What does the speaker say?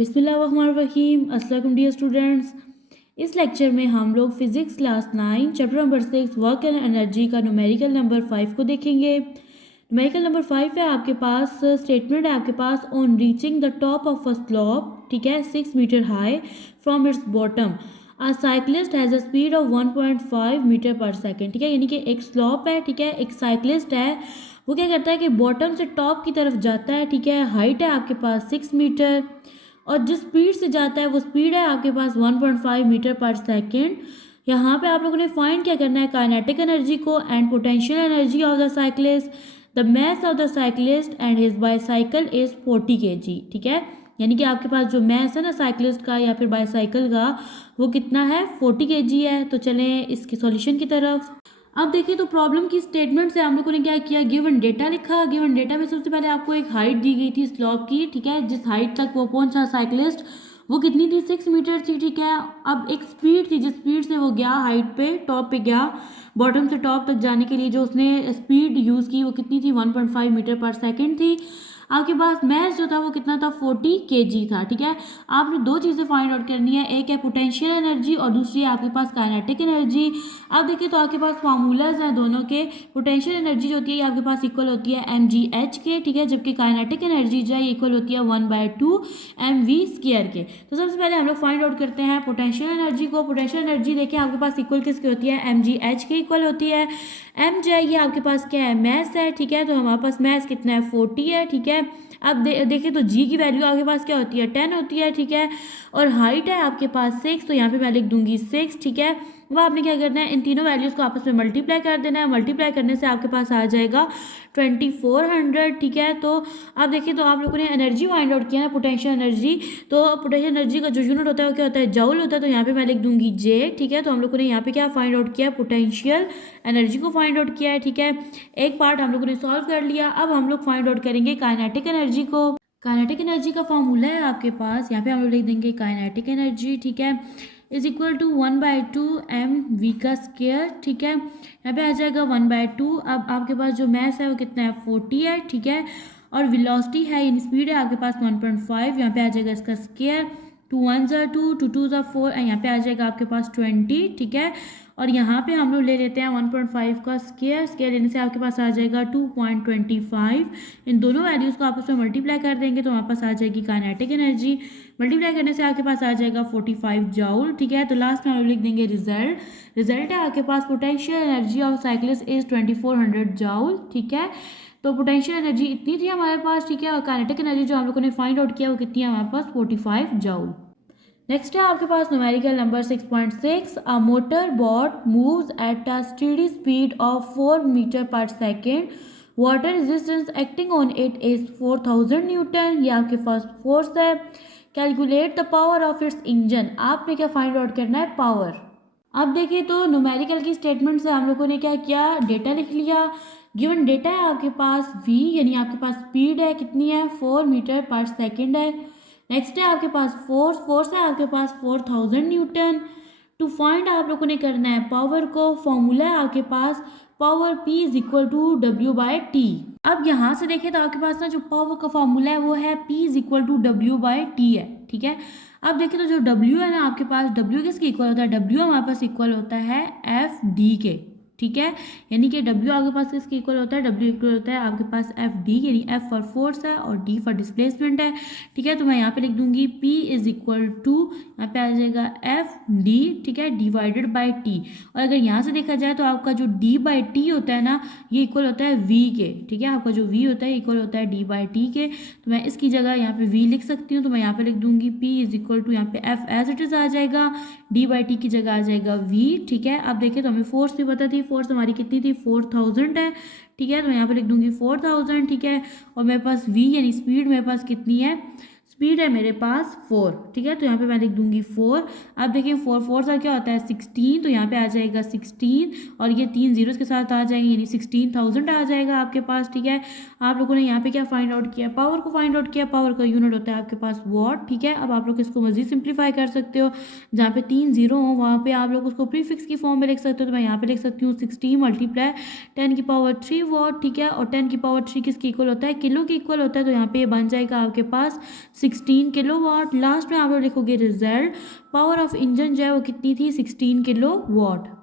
बिस्मिल्लाहिर्रहमानिर्रहीम। अस्सलाम वालेकुम डियर स्टूडेंट्स। इस लेक्चर में हम लोग physics class 9 chapter number 6 work and energy का न्यूमेरिकल नंबर 5 को देखेंगे। न्यूमेरिकल नंबर 5 है आपके पास, स्टेटमेंट है आपके पास, on reaching the top of a slope, ठीक है, 6 metre high from its bottom a cyclist has a speed of 1.5 metre per second. ठीक है, यानी कि एक स्लोप है, ठीक है, एक साइक्लिस्ट है, वो क्या करता है कि बॉटम से टॉप की तरफ जाता है, ठीक है, हाइट है आपके पास 6 मीटर और जिस स्पीड से जाता है वो स्पीड है आपके पास 1.5 मीटर पर सेकेंड। यहाँ पे आप लोगों ने फाइंड क्या करना है, काइनेटिक एनर्जी को and potential energy of the cyclist. The mass of the cyclist and his bicycle is 40 kg। ठीक है, यानी कि आपके पास जो मैस है ना साइक्लिस्ट का या फिर बाईसाइकिल का, वो कितना है, 40 kg है। तो चलें इसके सॉल्यूशन की तरफ। अब देखिए, तो प्रॉब्लम की स्टेटमेंट से हम लोगों ने क्या किया, गिवन डेटा लिखा। गिवन डेटा में सबसे पहले आपको एक हाइट दी गई थी स्लोप की, ठीक है, जिस हाइट तक वो पहुंचा साइक्लिस्ट वो कितनी थी, 6 मीटर थी। ठीक है, अब एक स्पीड थी, जिस स्पीड से वो गया हाइट पे, टॉप पे गया, बॉटम से टॉप तक जाने के लिए जो उसने स्पीड यूज़ की वो कितनी थी, 1.5 मीटर पर सेकेंड थी। आपके पास मैस जो था वो कितना था, 40 kg था। ठीक है, आपने दो चीज़ें फाइंड आउट करनी है, एक है पोटेंशियल एनर्जी और दूसरी है आपके पास काइनेटिक एनर्जी। अब देखिए, तो आपके पास फार्मूलाज हैं दोनों के। पोटेंशियल एनर्जी जो होती है आपके पास इक्वल होती है mgh के, ठीक है, जबकि काइनेटिक एनर्जी जो है इक्वल होती है 1/2 mv² के। तो सबसे पहले हम लोग फाइंड आउट करते हैं पोटेंशियल एनर्जी को। पोटेंशियल एनर्जी देखिए आपके पास इक्वल किसकी होती है, mgh के इक्वल होती है। m जो है ये आपके पास क्या है, मैस है। ठीक है, तो हमारे पास मैस कितना है, 40 है। ठीक है, अब देखिए तो g की वैल्यू आपके पास क्या होती है, 10 होती है। ठीक है, और हाइट है आपके पास 6, तो यहाँ पे मैं लिख दूंगी 6। ठीक है, अब आपने क्या करना है, इन तीनों वैल्यूज़ को आपस में मल्टीप्लाई कर देना है। मल्टीप्लाई करने से आपके पास आ जाएगा 2400। ठीक है, तो अब देखिए, तो आप लोगों ने एनर्जी फाइंड आउट किया ना, पोटेंशियल एनर्जी। तो पोटेंशियल एनर्जी का जो यूनिट होता है वो क्या होता है, जूल होता है। तो यहाँ पे मैं लिख दूंगी जे। ठीक है, तो हम लोगों ने यहाँ पे क्या फाइंड आउट किया, पोटेंशियल एनर्जी को फाइंड आउट किया है। ठीक है, एक पार्ट हम लोगों ने सॉल्व कर लिया। अब हम लोग फाइंड आउट करेंगे काइनेटिक एनर्जी को। काइनेटिक एनर्जी का फॉर्मूला है आपके पास, यहाँ पे हम लोग लिख देंगे काइनेटिक एनर्जी, ठीक है, इज इक्वल टू 1/2 mv का स्क्वायर। ठीक है, यहाँ पे आ जाएगा 1/2। अब आपके पास जो मैस है वो कितना है, 40 है। ठीक है, और वेलोसिटी है, यानी स्पीड है आपके पास 1.5, यहाँ पे आ जाएगा इसका square. 2 1s are 2, 2 2s are 4, यहाँ पे आ जाएगा आपके पास 20। ठीक है, और यहाँ पे हम लोग ले लेते हैं 1.5 का स्क्वायर। स्क्वायर लेने से आपके पास आ जाएगा 2.25। इन दोनों वैल्यूज़ को आपस में मल्टीप्लाई कर देंगे तो हमारे पास आ जाएगी काइनेटिक एनर्जी। मल्टीप्लाई करने से आपके पास आ जाएगा 45 जूल। ठीक है, तो लास्ट में हम लोग लिख देंगे रिजल्ट। रिजल्ट है आपके पास potential energy of cyclist is 2400 joule. ठीक है, तो पोटेंशियल एनर्जी इतनी थी हमारे पास। ठीक है, और काइनेटिक एनर्जी जो हम लोगों ने फाइंड आउट किया वो कितनी है हमारे पास, 45 जूल। नेक्स्ट है आपके पास numerical number 6.6। A motor boat moves at a steady speed of 4 metre per second. Water resistance acting on it is 4000 newton. ये आपके पास फोर्स है। Calculate the power of its engine. आपने क्या फाइंड आउट करना है, पावर। अब देखिए, तो न्यूमेरिकल की स्टेटमेंट से हम लोगों ने क्या किया, डेटा लिख लिया। गिवन डेटा है आपके पास v, यानी आपके पास स्पीड है कितनी है, 4 मीटर पर सेकेंड है। नेक्स्ट है आपके पास फोर्स। फोर्स है आपके पास 4000 न्यूटन। टू फाइंड आप लोगों ने करना है पावर को। फॉर्मूला है आपके पास, power P is equal to W/T। अब यहाँ से देखें तो आपके पास ना जो पावर का फॉर्मूला है वो है P is equal to W/T है। ठीक है, अब देखिए तो जो W है ना आपके पास, W किसके इक्वल होता है, W हमारे पास इक्वल होता है FD के। ठीक है, यानी कि W आपके पास किसके इक्वल होता है, W इक्वल होता है आपके पास FD, यानी F फॉर फोर्स है और D फॉर डिस्प्लेसमेंट है। ठीक है, तो मैं यहाँ पे लिख दूंगी P इज इक्वल टू, यहाँ पे आ जाएगा FD, ठीक है, डिवाइडेड बाई T। और अगर यहाँ से देखा जाए तो आपका जो D/T होता है ना, ये इक्वल होता है V के। ठीक है, आपका जो V होता है इक्वल होता है D/T के। तो मैं इसकी जगह यहाँ पे V लिख सकती हूँ, तो मैं यहाँ पे लिख दूंगी P इज इक्वल टू, यहाँ पे F एज इट इज आ जाएगा, D/T की जगह आ जाएगा V। ठीक है, अब देखिए तो हमें फोर्स भी पता थी, फोर्स हमारी कितनी थी, 4000 है। ठीक है, तो मैं यहाँ पे लिख दूंगी 4000। ठीक है, और मेरे पास V यानी स्पीड मेरे पास कितनी है, स्पीड है मेरे पास 4। ठीक है, तो यहाँ पे मैं लिख दूंगी 4। अब देखिए 4 4 से क्या होता है 16, तो यहाँ पे आ जाएगा 16 और ये 3 जीरोस के साथ आ जाएंगे, यानी 16000 आ जाएगा आपके पास। ठीक है, आप लोगों ने यहाँ पे क्या फाइंड आउट किया, पावर को फाइंड आउट किया। पावर का यूनिट होता है आपके पास वॉट। ठीक है, अब आप लोग इसको मजीद सिंप्लीफाई कर सकते हो, जहाँ पे 3 जीरो हो वहाँ पे आप लोग उसको प्रीफिक्स की फॉर्म में लिख सकते हो। तो मैं यहाँ पे लिख सकती हूँ 60 मल्टीप्लाई 10 की पावर 3 वॉट। ठीक है, और 10 की पावर 3 किसकी इक्वल होता है, किलो की इक्वल होता है। तो यहाँ पे ये बन जाएगा आपके पास 16 किलोवाट। लास्ट में आप लोग लिखोगे रिजल्ट, पावर ऑफ इंजन जो है वो कितनी थी 16 किलोवाट।